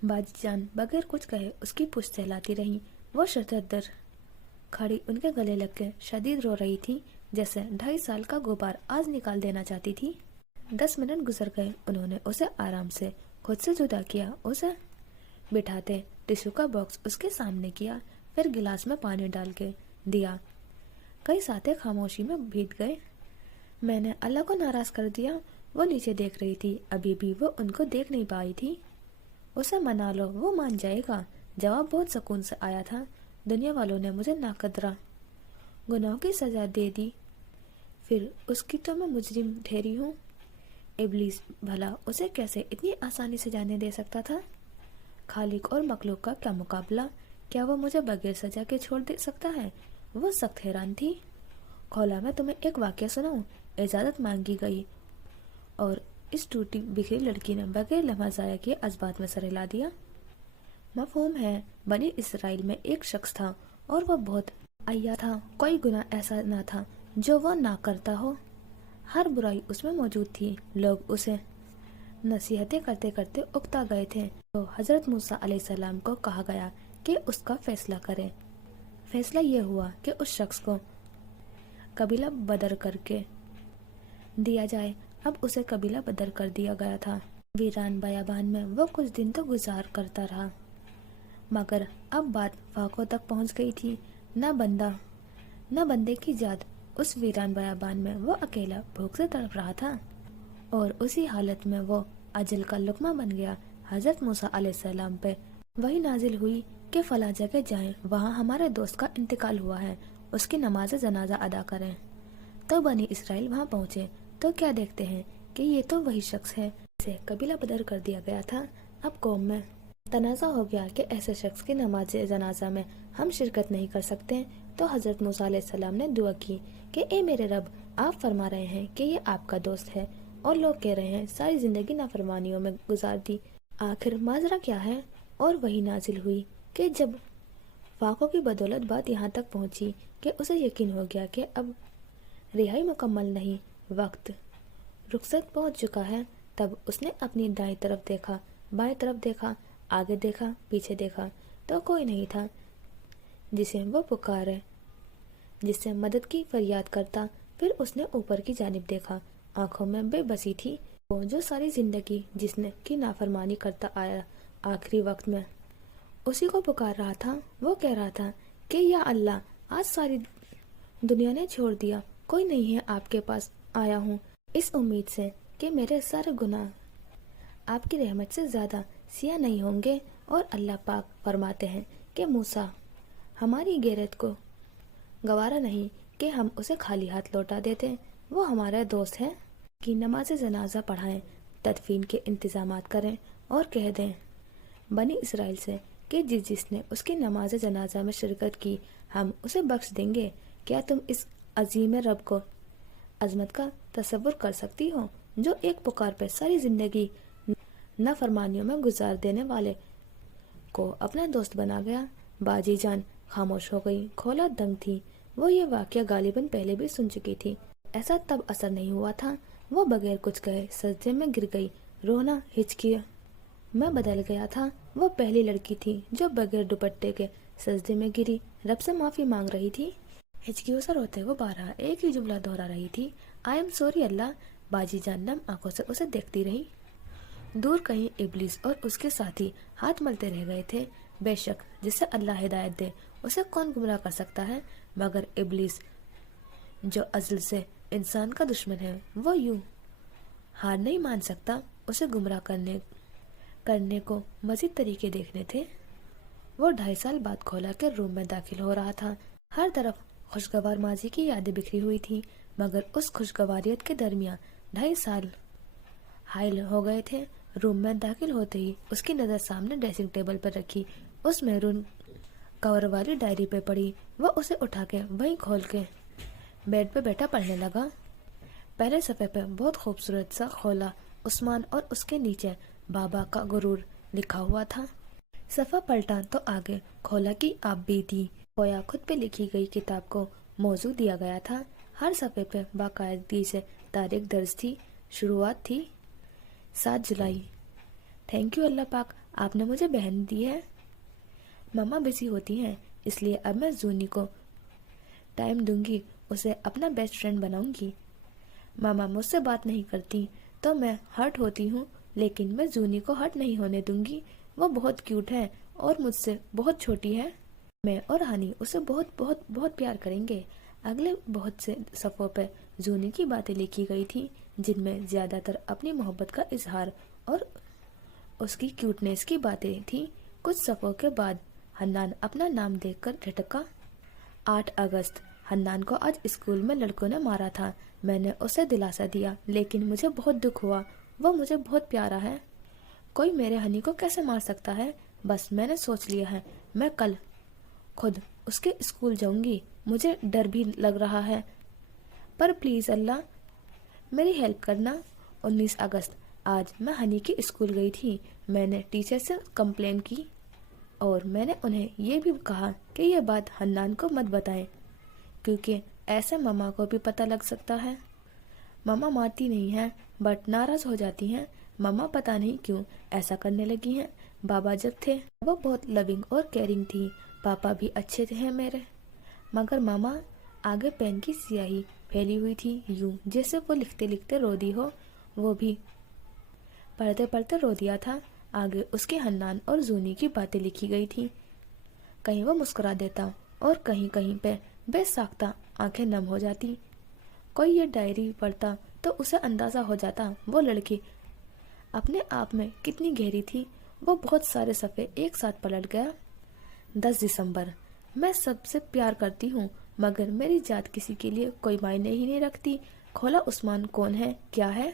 باجی جان بغیر کچھ کہے اس کی پشت سہلاتی رہی۔ وہ شتردر کھڑی ان کے گلے لگ کے شدید رو رہی تھی، جیسے 2.5 سال کا غبار آج نکال دینا چاہتی تھی۔ 10 منٹ گزر گئے، انہوں نے اسے آرام سے خود سے جدا کیا، اسے بٹھاتے ٹشو کا باکس اس کے سامنے کیا، پھر گلاس میں پانی ڈال کے دیا۔ کئی ساتیں خاموشی میں بیت گئے۔ میں نے اللہ کو ناراض کر دیا؟ وہ نیچے دیکھ رہی تھی، ابھی بھی وہ ان کو دیکھ نہیں پائی تھی۔ اسے منا لو، وہ مان جائے گا۔ جواب بہت سکون سے آیا تھا، دنیا والوں نے مجھے ناقدرہ گناہوں کی سزا دے دی، پھر اس کی تو میں مجرم ٹھہری ہوں۔ ابلیس بھلا اسے کیسے اتنی آسانی سے جانے دے سکتا تھا؟ خالق اور مخلوق کا کیا مقابلہ؟ کیا وہ مجھے بغیر سزا کے چھوڑ دے سکتا ہے؟ وہ سخت حیران تھی۔ کھولا، میں تمہیں ایک واقعہ سناؤں؟ اجازت مانگی گئی، اور اس ٹوٹی بکھری لڑکی نے بغیر لمحہ ضائع کیے اسبات میں سر ہلا دیا۔ مفہوم ہے، بنی اسرائیل میں ایک شخص تھا، اور وہ بہت عیاں تھا۔ کوئی گناہ ایسا نہ تھا جو وہ نہ کرتا ہو، ہر برائی اس میں موجود تھی۔ لوگ اسے نصیحتیں کرتے کرتے اکتا گئے تھے، تو حضرت موسیٰ علیہ السلام کو کہا گیا کہ اس کا فیصلہ کرے۔ فیصلہ یہ ہوا کہ اس شخص کو قبیلہ بدر کر کے دیا جائے۔ اب اسے قبیلہ بدر کر دیا گیا تھا۔ ویران بیابان میں وہ کچھ دن تو گزار کرتا رہا، مگر اب بات فاقوں تک پہنچ گئی تھی۔ نہ بندہ نہ بندے کی ذات उस वीरान बयाबान में वो अकेला भूख से तड़प रहा था और उसी हालत में वो अजल का लुकमा बन गया। हजरत मूसा अलैहिस्सलाम पे वही नाजिल हुई कि फला जगह जाएं, वहाँ हमारे दोस्त का इंतकाल हुआ है, उसकी नमाज जनाजा अदा करें। तो बनी इसराइल वहाँ पहुँचे तो क्या देखते हैं कि ये तो वही शख्स है जिसे कबीला बदर कर दिया गया था। अब कौम में तनाज़ा हो गया कि ऐसे शख्स की नमाज जनाजा में हम शिरकत नहीं कर सकते। तो हजरत मूसा अलैहिस्सलाम ने दुआ की कि ए मेरे रब, आप फरमा रहे हैं कि ये आपका दोस्त है और लोग कह रहे हैं सारी जिंदगी नाफरमानियों में गुजार दी, आखिर माजरा क्या है। और वही नाजिल हुई कि जब फाकों की बदौलत बात यहाँ तक पहुँची कि उसे यकीन हो गया कि अब रिहाई मुकम्मल नहीं, वक्त रुखसत पहुँच चुका है, तब उसने अपनी दाएं तरफ देखा, बाएं तरफ देखा, आगे देखा, पीछे देखा, तो कोई नहीं था जिसे वो पुकारे, जिससे मदद की फरियाद करता। फिर उसने ऊपर की जानिब देखा, आंखों में बेबसी थी। वो जो सारी जिंदगी जिसने की नाफरमानी करता आया, आखिरी वक्त में उसी को पुकार रहा था। वो कह रहा था कि या अल्लाह, आज सारी दुनिया ने छोड़ दिया, कोई नहीं है, आपके पास आया हूँ इस उम्मीद से कि मेरे सारे गुनाह आपकी रहमत से ज़्यादा सिया नहीं होंगे। और अल्लाह पाक फरमाते हैं कि मूसा, हमारी गैरत को गवारा नहीं कि हम उसे खाली हाथ लौटा देते, वो हमारा दोस्त है कि नमाज जनाजा पढ़ाएं, तदफीन के इंतजामात करें और कह दें बनी इसराइल से कि जिसने उसकी नमाज जनाजा में शिरकत की हम उसे बख्श देंगे। क्या तुम इस अजीम रब को अजमत का तसव्वुर कर सकती हो, जो एक पुकार पे सारी जिंदगी नाफरमानियों में गुजार देने वाले को अपना दोस्त बना गया। बाजी जान खामोश हो गई, खोला दंग थी। वो ये वाकया गालिबन पहले भी सुन चुकी थी, ऐसा तब असर नहीं हुआ था। वो बगैर कुछ कहे सजदे में गिर गई, रोना हिचकी में बदल गया था। वो पहली लड़की थी जो बगैर दुपट्टे के सजदे में गिरी, रब से माफी मांग रही थी। हिचकियों से रोते वो बारहा एक ही जुमला दोहरा रही थी, आई एम सॉरी अल्लाह। बाजी जान नम आंखों से उसे देखती रही। दूर कहीं इब्लिस और उसके साथी हाथ मलते रह गए थे। बेशक जिसे अल्लाह हिदायत दे उसे कौन गुमराह कर सकता है, मगर इब्लिस जो अज़ल से इंसान का दुश्मन है, वो यूं हार नहीं मान सकता। उसे गुमराह करने को मजीद तरीके देखने थे। वो 2.5 साल बाद खोला के रूम में दाखिल हो रहा था। हर तरफ खुशगवार माजी की यादें बिखरी हुई थी, मगर उस खुशगवारियत के दरमियान 2.5 साल हाइल हो गए थे। रूम में दाखिल होते ही उसकी नज़र सामने ड्रेसिंग टेबल पर रखी उस मैरून कवर वाली डायरी पे पड़ी। वह उसे उठा के वहीं खोल के बेड पे बैठा पढ़ने लगा। पहले सफ़े पे बहुत खूबसूरत सा खोला उस्मान और उसके नीचे बाबा का गुरूर लिखा हुआ था। सफ़ा पलटा तो आगे खोला की आप भी थी, खोया खुद पे लिखी गई किताब को मौजू दिया गया था। हर सफ़े पे बाकायदगी से तारीख दर्ज थी। शुरुआत थी 7 जुलाई। थैंक यू अल्लाह पाक, आपने मुझे बहन दी है। मम्मा बिजी होती हैं, इसलिए अब मैं जूनी को टाइम दूंगी, उसे अपना बेस्ट फ्रेंड बनाऊंगी। मामा मुझसे बात नहीं करती तो मैं हर्ट होती हूँ, लेकिन मैं जूनी को हर्ट नहीं होने दूंगी। वो बहुत क्यूट है और मुझसे बहुत छोटी है। मैं और हनी उसे बहुत बहुत बहुत प्यार करेंगे। अगले बहुत से सफ़ों पर जूनी की बातें लिखी गई थी, जिनमें ज़्यादातर अपनी मोहब्बत का इजहार और उसकी क्यूटनेस की बातें थी। कुछ सफ़ों के बाद हन्नान अपना नाम देखकर झटका। 8 अगस्त। हन्नान को आज स्कूल में लड़कों ने मारा था। मैंने उसे दिलासा दिया, लेकिन मुझे बहुत दुख हुआ। वो मुझे बहुत प्यारा है। कोई मेरे हनी को कैसे मार सकता है। बस मैंने सोच लिया है, मैं कल खुद उसके स्कूल जाऊंगी। मुझे डर भी लग रहा है, पर प्लीज़ अल्लाह मेरी हेल्प करना। 19 अगस्त। आज मैं हनी की स्कूल गई थी। मैंने टीचर से कंप्लेन की और मैंने उन्हें ये भी कहा कि ये बात हन्नान को मत बताएं, क्योंकि ऐसे मम्मा को भी पता लग सकता है। मम्मा मारती नहीं हैं, बट नाराज़ हो जाती हैं। मम्मा पता नहीं क्यों ऐसा करने लगी हैं। बाबा जब थे वो बहुत लविंग और केयरिंग थी। पापा भी अच्छे थे मेरे, मगर मामा आगे पेन की स्याही फैली हुई थी, यूं जैसे वो लिखते लिखते रो दी हो। वो भी पढ़ते पढ़ते रो दिया था। आगे उसके हन्नान और जूनी की बातें लिखी गई थी। कहीं वो मुस्कुरा देता और कहीं कहीं पे बेसाख्ता आंखें नम हो जाती। कोई ये डायरी पढ़ता तो उसे अंदाजा हो जाता वो लड़की अपने आप में कितनी गहरी थी। वो बहुत सारे सफ़े एक साथ पलट गया। 10 दिसंबर। मैं सबसे प्यार करती हूँ मगर मेरी जात किसी के लिए कोई मायने ही नहीं रखती। खोला उस्मान कौन है, क्या है?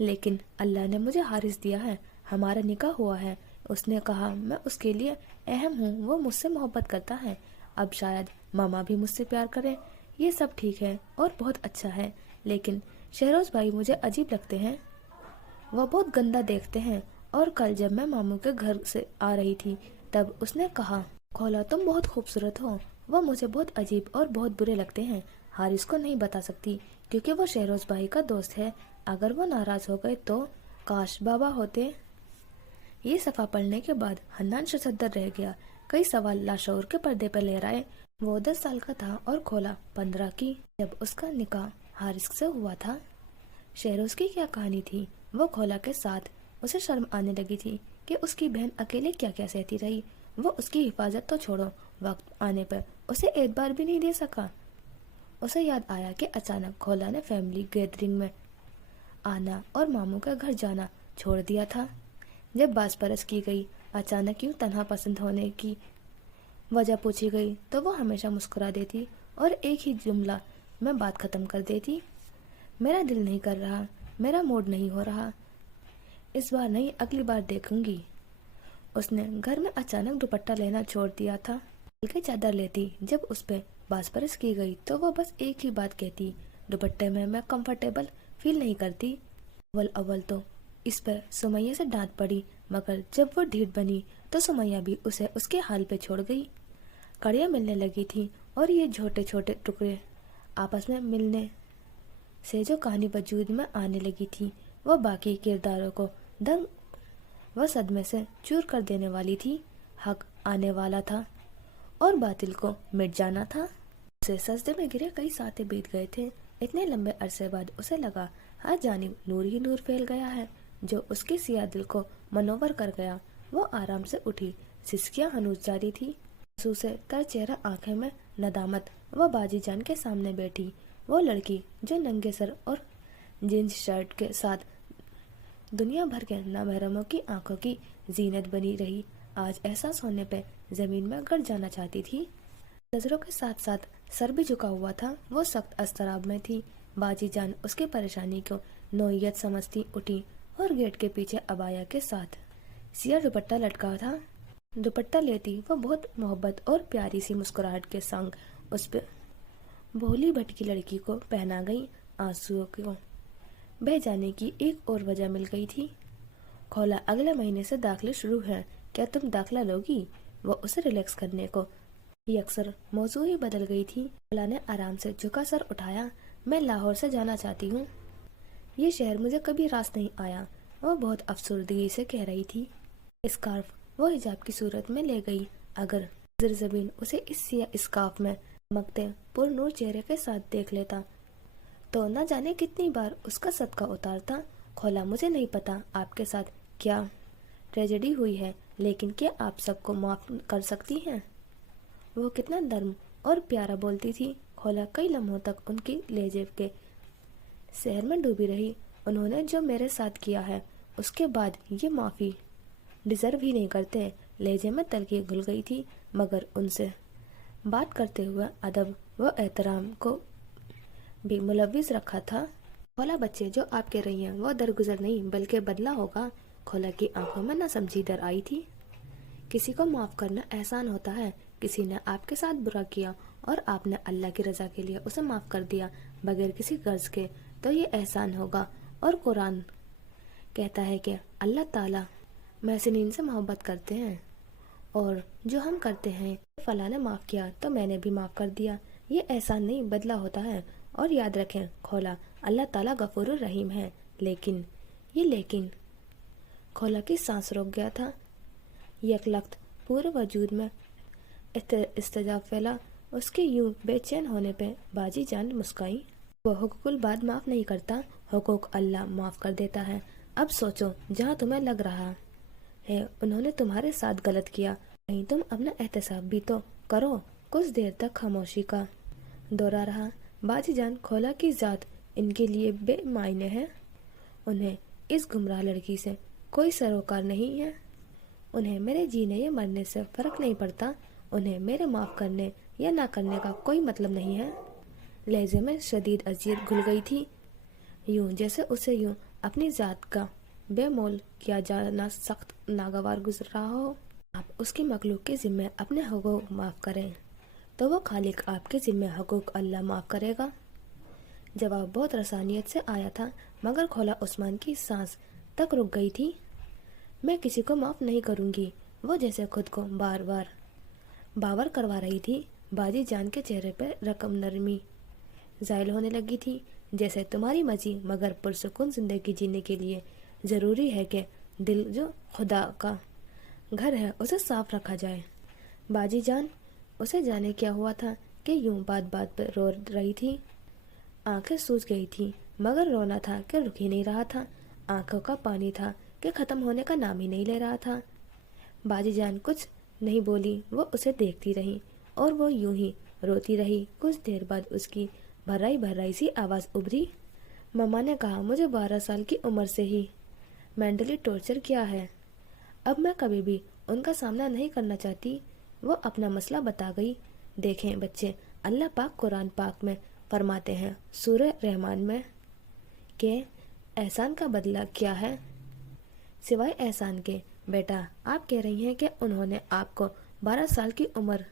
लेकिन अल्लाह ने मुझे हारिस दिया है, हमारा निकाह हुआ है। उसने कहा मैं उसके लिए अहम हूँ, वो मुझसे मोहब्बत करता है। अब शायद मामा भी मुझसे प्यार करें। ये सब ठीक है और बहुत अच्छा है, लेकिन शहरोज भाई मुझे अजीब लगते हैं। वो बहुत गंदा देखते हैं। और कल जब मैं मामू के घर से आ रही थी तब उसने कहा खोला तुम बहुत खूबसूरत हो। वो मुझे बहुत अजीब और बहुत बुरे लगते हैं। हारिस को नहीं बता सकती क्योंकि वो शहरोज भाई का दोस्त है। अगर वो नाराज हो गए तो काश बाबा होते। ये सफ़ा पढ़ने के बाद हन्नान शसद्दर रह गया। कई सवाल लाशऊर के पर्दे पर लहराए। वो 10 साल का था और खोला 15 की। जब उसका निकाह हारिस से हुआ था। शहरोज की क्या कहानी थी? वो खोला के साथ। उसे शर्म आने लगी थी कि उसकी बहन अकेले क्या क्या सहती रही। वो उसकी हिफाजत तो छोड़ो, वक्त आने पर उसे एक बार भी नहीं दे सका। उसे याद आया कि अचानक खोला ने फैमिली गैदरिंग में आना और मामू का घर जाना छोड़ दिया था। जब बास परस की गई, अचानक क्यों तन्हा पसंद होने की वजह पूछी गई तो वो हमेशा मुस्कुरा देती और एक ही जुमला में बात खत्म कर देती, मेरा दिल नहीं कर रहा, मेरा मूड नहीं हो रहा, इस बार नहीं अगली बार देखूंगी। उसने घर में अचानक दुपट्टा लेना छोड़ दिया था। हल्की चादर लेती जब उस पर बास परस की गई तो वो बस एक ही बात कहती, दुपट्टे में मैं कंफर्टेबल फील नहीं करती। अव्वल तो इस पर सुमैया से डांट पड़ी, मगर जब वो ढीठ बनी तो सुमैया भी उसे उसके हाल पे छोड़ गई। कड़ियाँ मिलने लगी थी और ये छोटे छोटे टुकड़े आपस में मिलने से जो कहानी वजूद में आने लगी थी वो बाकी किरदारों को दंग व सदमे से चूर कर देने वाली थी। हक आने वाला था और बातिल को मिट जाना था। उसे सजदे में गिरे कई साथे बीत गए थे। इतने लंबे अरसे बाद उसे लगा हर जानिब नूर ही नूर फैल गया है जो उसके सिया दिल को मनोवर कर गया। वो आराम से उठी, सिसकियां हनूज जारी थी। आंसू से तर चेहरा आंखें में नदामत वो बाजी जान के सामने बैठी। वो लड़की जो नंगे सर और जींस शर्ट के साथ दुनिया भर के नामहरमों की आंखों की जीनत बनी रही, आज एहसास होने पे जमीन में गड़ जाना चाहती थी। नजरों के साथ साथ सर भी झुका हुआ था। वो सख्त अस्तराब में थी। बाजी जान उसकी परेशानी को नोयत समझती उठी और गेट के पीछे अबाया के साथ सिया दुपट्टा लटका था। दुपट्टा लेती वो बहुत मोहब्बत और प्यारी सी मुस्कुराहट के संग उस पे भोली भटकी लड़की को पहना गई। आंसुओं को बह जाने की एक और वजह मिल गई थी। खोला अगले महीने से दाखिले शुरू है, क्या तुम दाखिला लोगी? वो उसे रिलैक्स करने को ये अक्सर मौजू ही बदल गई थी। खोला ने आराम से झुका सर उठाया, मैं लाहौर से जाना चाहती हूँ, ये शहर मुझे कभी रास नहीं आया। वो बहुत अफसरदगी से कह रही थी। स्कार्फ वो हिजाब की सूरत में ले गई। अगर जमीन उसे इस स्कार्फ में चमकते पुरनूर चेहरे के साथ देख लेता तो न जाने कितनी बार उसका सदका उतारता। खोला मुझे नहीं पता आपके साथ क्या ट्रेजेडी हुई है, लेकिन क्या आप सबको माफ कर सकती हैं? वो कितना नर्म और प्यारा बोलती थी। खोला कई लम्हों तक उनकी लहजे के शहर में डूबी रही। उन्होंने जो मेरे साथ किया है उसके बाद ये माफ़ी डिजर्व ही नहीं करते। लहजे में तलखी घुल गई थी, मगर उनसे बात करते हुए अदब व एहतराम को भी मुलविस रखा था। खोला बच्चे जो आप कह रही हैं वो दरगुजर नहीं बल्कि बदला होगा। खोला की आंखों में न समझी डर आई थी। किसी को माफ करना एहसान होता है। किसी ने आपके साथ बुरा किया और आपने अल्लाह की रजा के लिए उसे माफ कर दिया बगैर किसी गर्ज के, तो ये एहसान होगा। और कुरान कहता है कि अल्लाह ताला महसिनीन से मोहब्बत करते हैं और जो हम करते हैं फला ने माफ किया तो मैंने भी माफ कर दिया। ये एहसान नहीं बदला होता है। और याद रखें खोला, अल्लाह ताला गफूर रहीम है। लेकिन खोला की सांस रुक गया था। यकलख्त पूरे वजूद में इस्तेजाब फैला। उसके यूं बेचैन होने पे बाजी जान मुस्काई। वो हुकूकुल बाद माफ नहीं करता, हुकूक अल्लाह माफ कर देता है। अब सोचो, जहाँ तुम्हें लग रहा है उन्होंने तुम्हारे साथ गलत किया, कहीं तुम अपना एहतसाब भी तो करो। कुछ देर तक खामोशी का दौरा रहा। बाजी जान खोला की ज़ात इनके लिए बेमायने है। उन्हें इस गुमराह लड़की से कोई सरोकार नहीं है। उन्हें मेरे जीने या मरने से फर्क नहीं पड़ता। उन्हें मेरे माफ़ करने या ना करने का कोई मतलब नहीं है। लहजे में शदीद अजियत घुल गई थी, यूं जैसे उसे यूं अपनी ज़ात का बेमोल किया जाना सख्त नागवार गुजर रहा हो। आप उसकी मखलूक के ज़िम्मे अपने हकूक़ माफ़ करें तो वो खालिक आपके ज़िम्मे हकूक़ अल्लाह माफ़ करेगा। जवाब बहुत रसानियत से आया था, मगर खोला उस्मान की सांस तक रुक गई थी। मैं किसी को माफ़ नहीं करूँगी, वो जैसे खुद को बार बार बावर करवा रही थी। बाजी जान के चेहरे पर रकम नरमी ज़ायल होने लगी थी। जैसे तुम्हारी मर्जी, मगर पुरसुकून ज़िंदगी जीने के लिए ज़रूरी है कि दिल जो खुदा का घर है उसे साफ रखा जाए। बाजी जान, उसे जाने क्या हुआ था कि यूं बात बात पर रो रही थी। आंखें सूज गई थी, मगर रोना था कि रुक ही नहीं रहा था। आंखों का पानी था कि ख़त्म होने का नाम ही नहीं ले रहा था। बाजी जान कुछ नहीं बोली, वो उसे देखती रही और वो यूं ही रोती रही। कुछ देर बाद उसकी भर्राई सी आवाज़ उभरी। मम्मा ने कहा मुझे 12 साल की उम्र से ही मेंटली टॉर्चर किया है। अब मैं कभी भी उनका सामना नहीं करना चाहती। वो अपना मसला बता गई। देखें बच्चे, अल्लाह पाक कुरान पाक में फरमाते हैं सूरह रहमान में कि एहसान का बदला क्या है सिवाय एहसान के। बेटा, आप कह रही हैं कि उन्होंने आपको 12 साल की उम्र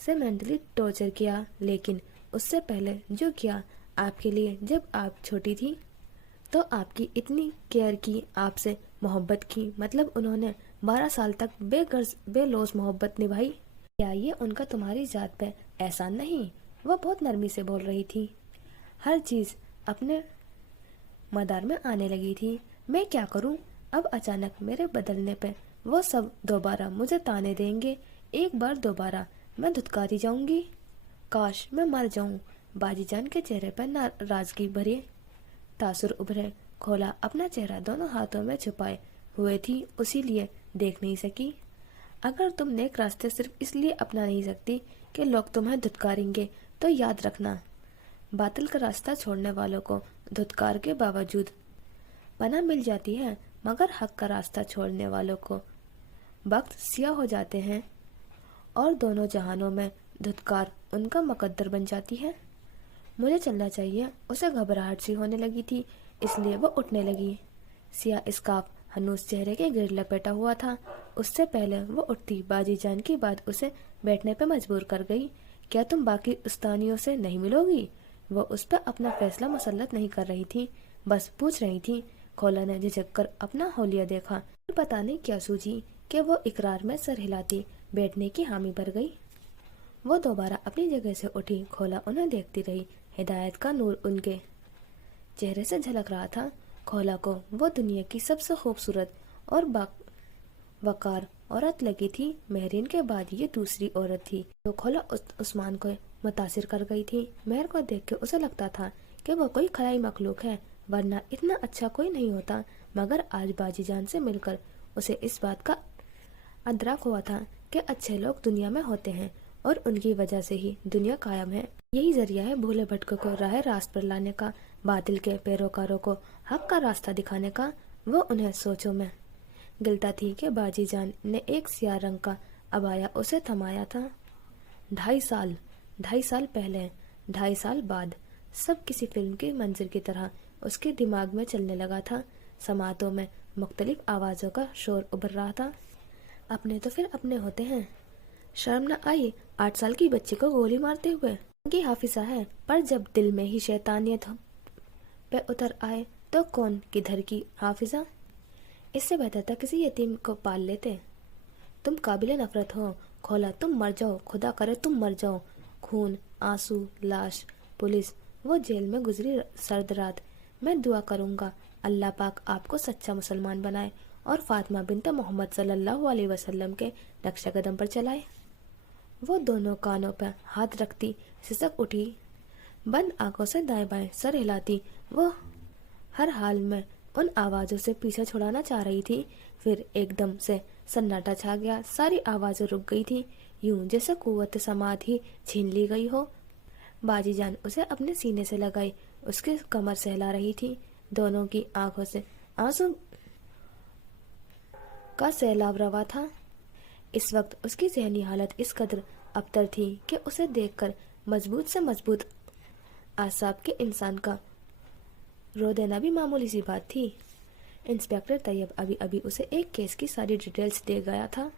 से मेंटली टॉर्चर किया, लेकिन उससे पहले जो किया आपके लिए जब आप छोटी थी तो आपकी इतनी केयर की, आपसे मोहब्बत की, मतलब उन्होंने 12 साल तक बेगर्ज बेलौस मोहब्बत निभाई। क्या ये उनका तुम्हारी ज़ात पे एहसान नहीं? वो बहुत नरमी से बोल रही थी। हर चीज़ अपने मदार में आने लगी थी। मैं क्या करूं? अब अचानक मेरे बदलने पे वो सब दोबारा मुझे ताने देंगे। एक बार दोबारा मैं धुतकारी जाऊंगी। काश मैं मर जाऊं। बाजी जान के चेहरे पर नाराजगी भरे तासुर उभरे। खोला अपना चेहरा दोनों हाथों में छुपाए हुए थी, उसी लिए देख नहीं सकी। अगर तुम नेक रास्ते सिर्फ इसलिए अपना नहीं सकती कि लोग तुम्हें धुतकारेंगे, तो याद रखना, बातिल का रास्ता छोड़ने वालों को धुतकार के बावजूद पनाह मिल जाती है, मगर हक का रास्ता छोड़ने वालों को वक्त सिया हो जाते हैं और दोनों जहानों में धुतकार उनका मुकद्दर बन जाती है। मुझे चलना चाहिए। उसे घबराहट सी होने लगी थी, इसलिए वो उठने लगी। सिया स्कार्फ हनूस चेहरे के गिर लपेटा हुआ था। उससे पहले वो उठती, बाजी जान की बात उसे बैठने पर मजबूर कर गई। क्या तुम बाकी उस्तानियों से नहीं मिलोगी? वो उस पर अपना फैसला मुसल्लत नहीं कर रही थी, बस पूछ रही थी। खोला ने झिझक कर अपना होलिया देखा। पता नहीं क्या सूझी कि वो इकरार में सर हिलाती बैठने की हामी भर गई। वो दोबारा अपनी जगह से उठी। खोला उन्हें देखती रही। हिदायत का नूर उनके चेहरे से झलक रहा था। खोला को वो दुनिया की सबसे खूबसूरत और वकार औरत लगी थी। महरीन के बाद ये दूसरी औरत थी तो खोला उस्मान को मुतासिर कर गई थी। महर को देख के उसे लगता था कि वो कोई खलाई मखलूक है, वरना इतना अच्छा कोई नहीं होता। मगर आज बाजी जान से मिलकर उसे इस बात का अदराक हुआ था कि अच्छे लोग दुनिया में होते हैं और उनकी वजह से ही दुनिया कायम है। यही जरिया है भूले भटकों को राह रास्त पर लाने का, बातिल के पैरोकारों को हक का रास्ता दिखाने का। वो उन्हें सोचों में गिलता थी कि बाजी जान ने एक सियाह रंग का अबाया उसे थमाया था। 2.5 साल पहले, 2.5 साल बाद, सब किसी फिल्म की मंजर की तरह उसके दिमाग में चलने लगा था। समातों में मुख्तलिफ आवाज़ों का शोर उभर रहा था। अपने तो फिर अपने होते हैं, शर्म न आई 8 साल की बच्ची को गोली मारते हुए। उनकी हाफिजा है, पर जब दिल में ही शैतानियत पे उतर आए तो कौन किधर की हाफिजा। इससे बेहतर था किसी यतीम को पाल लेते। तुम काबिले नफरत हो। खोला, तुम मर जाओ, खुदा करे तुम मर जाओ। खून, आंसू, लाश, पुलिस, वो जेल में गुजरी सर्द रात। मैं दुआ करूँगा अल्लाह पाक आपको सच्चा मुसलमान बनाए और फातिमा बिनते मोहम्मद सल्लल्लाहु अलैहि वसल्लम के नक्शे कदम पर चलाए। वो दोनों कानों पर हाथ रखती सिसक उठी। बंद आंखों से दाएं बाएं सर हिलाती वो हर हाल में उन आवाज़ों से पीछा छुड़ाना चाह रही थी। फिर एकदम से सन्नाटा छा गया। सारी आवाज़ें रुक गई थी, यूं जैसे कुव्वत समात ही छीन ली गई हो। बाजी जान उसे अपने सीने से लगाई उसकी कमर सहला रही थी। दोनों की आंखों से आंसू का सैलाब रवा था। इस वक्त उसकी जहनी हालत इस कदर अबतर थी कि उसे देखकर मजबूत से मजबूत आसाब के इंसान का रो देना भी मामूली सी बात थी। इंस्पेक्टर तैयब अभी अभी उसे एक केस की सारी डिटेल्स दे गया था।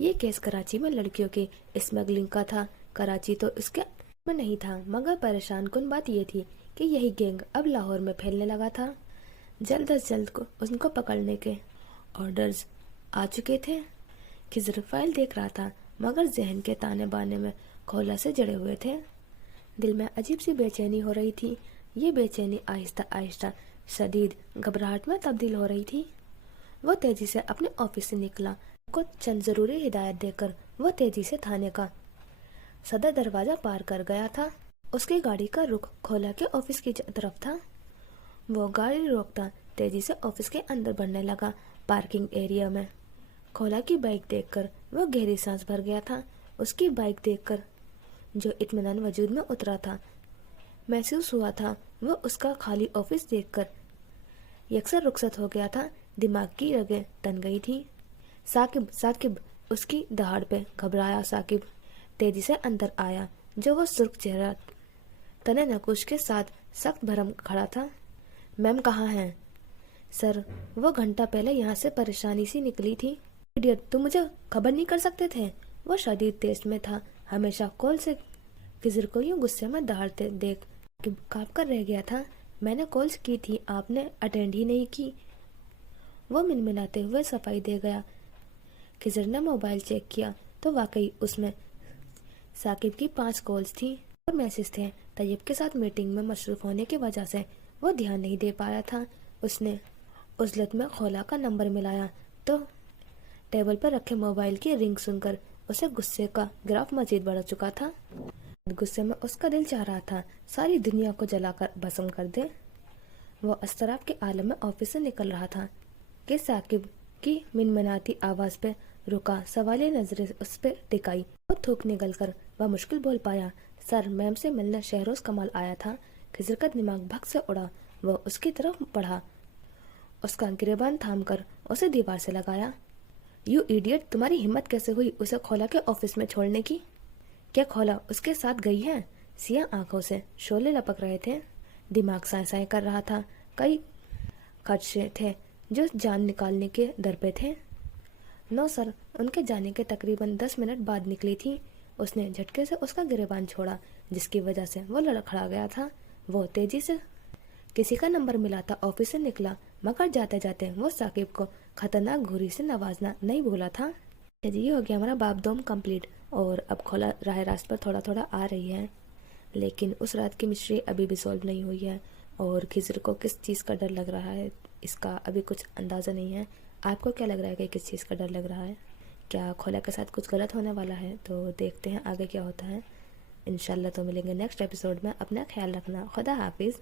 ये केस कराची में लड़कियों की स्मगलिंग का था। कराची तो इसके में नहीं था, मगर परेशान कुन बात ये थी कि यही गैंग अब लाहौर में फैलने लगा था। जल्द अज जल्द को उनको पकड़ने के ऑर्डर्स आ चुके थे। खिजर फाइल देख रहा था, मगर जहन के ताने बाने में खोला से जड़े हुए थे। दिल में अजीब सी बेचैनी हो रही थी। ये बेचैनी आहिस्ता आहिस्ता शदीद घबराहट में तब्दील हो रही थी। वो तेजी से अपने ऑफिस से निकला। को चंद जरूरी हिदायत देकर वो तेजी से थाने का सदर दरवाजा पार कर गया था। उसकी गाड़ी का रुख खोला के ऑफिस की तरफ था। वो गाड़ी रोकता तेजी से ऑफिस के अंदर बढ़ने लगा। पार्किंग एरिया में खोला की बाइक देखकर वो गहरी सांस भर गया था। उसकी बाइक देखकर जो इत्मीनान वजूद में उतरा था, महसूस हुआ था वो उसका खाली ऑफिस देखकर यकसर रुखसत हो गया था। दिमाग की रगें तन गई थी। साकिब साकिब, उसकी दहाड़ पे घबराया साकिब तेजी से अंदर आया, जो वो सुर्ख चेहरा तने नकुश के साथ सख्त भरम खड़ा था। मैम कहाँ हैं? सर, वो घंटा पहले यहाँ से परेशानी सी निकली थी। इडियट, तुम मुझे खबर नहीं कर सकते थे? वो शदीद तेज में था। हमेशा कॉल से खिजर को यूं गुस्से में दहाड़ते देख काँप कर रह गया था। मैंने कॉल्स की थी, आपने अटेंड ही नहीं की। वो मिनमिनाते हुए सफाई दे गया। खिजर ने मोबाइल चेक किया तो वाकई उसमें साकिब की 5 कॉल्स थी और मैसेज थे। तैयब के साथ मीटिंग में मशरूफ होने की वजह से वो ध्यान नहीं दे पाया था। उसने उजलत में खोला का नंबर मिलाया तो टेबल पर रखे मोबाइल की रिंग सुनकर उसे गुस्से का ग्राफ मजीद बढ़ चुका था। गुस्से में उसका दिल चाह रहा था सारी दुनिया को जलाकर भस्म कर दे। वो अस्तराब के आलम में ऑफिस से निकल रहा था कि साकिब की मिनमिनाती आवाज पे रुका। सवालिया नजरें उस पे टिकाई। वो थूक निकल कर वह मुश्किल बोल पाया, सर, मैम से मिलने शहरोज कमाल आया था। खिजर का दिमाग भग से उड़ा। वो उसकी तरफ बढ़ा, उसका गिरेबान थाम कर उसे दीवार से लगाया। यू इडियट, तुम्हारी हिम्मत कैसे हुई उसे खोला के ऑफिस में छोड़ने की? क्या खोला उसके साथ गई है? सिया आंखों से शोले लपक रहे थे। दिमाग साए साए कर रहा था। कई खदशे थे जो जान निकालने के दर पे थे। नो सर, उनके जाने के तकरीबन 10 मिनट बाद निकली थी। उसने झटके से उसका गिरेबान छोड़ा, जिसकी वजह से वो लड़खड़ा गया था। वो तेजी से किसी का नंबर मिला था ऑफिस से निकला, मगर जाते जाते वो साकिब को खतरनाक घुरी से नवाजना नहीं भूला था। जी, हो गया हमारा बाप दोम कंप्लीट और अब खोला राह रास्त पर थोड़ा थोड़ा आ रही है, लेकिन उस रात की मिस्ट्री अभी भी सॉल्व नहीं हुई है और खिजर को किस चीज़ का डर लग रहा है इसका अभी कुछ अंदाज़ा नहीं है। आपको क्या लग रहा है कि किस चीज़ का डर लग रहा है? क्या खोला के साथ कुछ गलत होने वाला है? तो देखते हैं आगे क्या होता है। इंशाल्लाह तो मिलेंगे नेक्स्ट एपिसोड में। अपना ख्याल रखना। खुदा हाफिज़।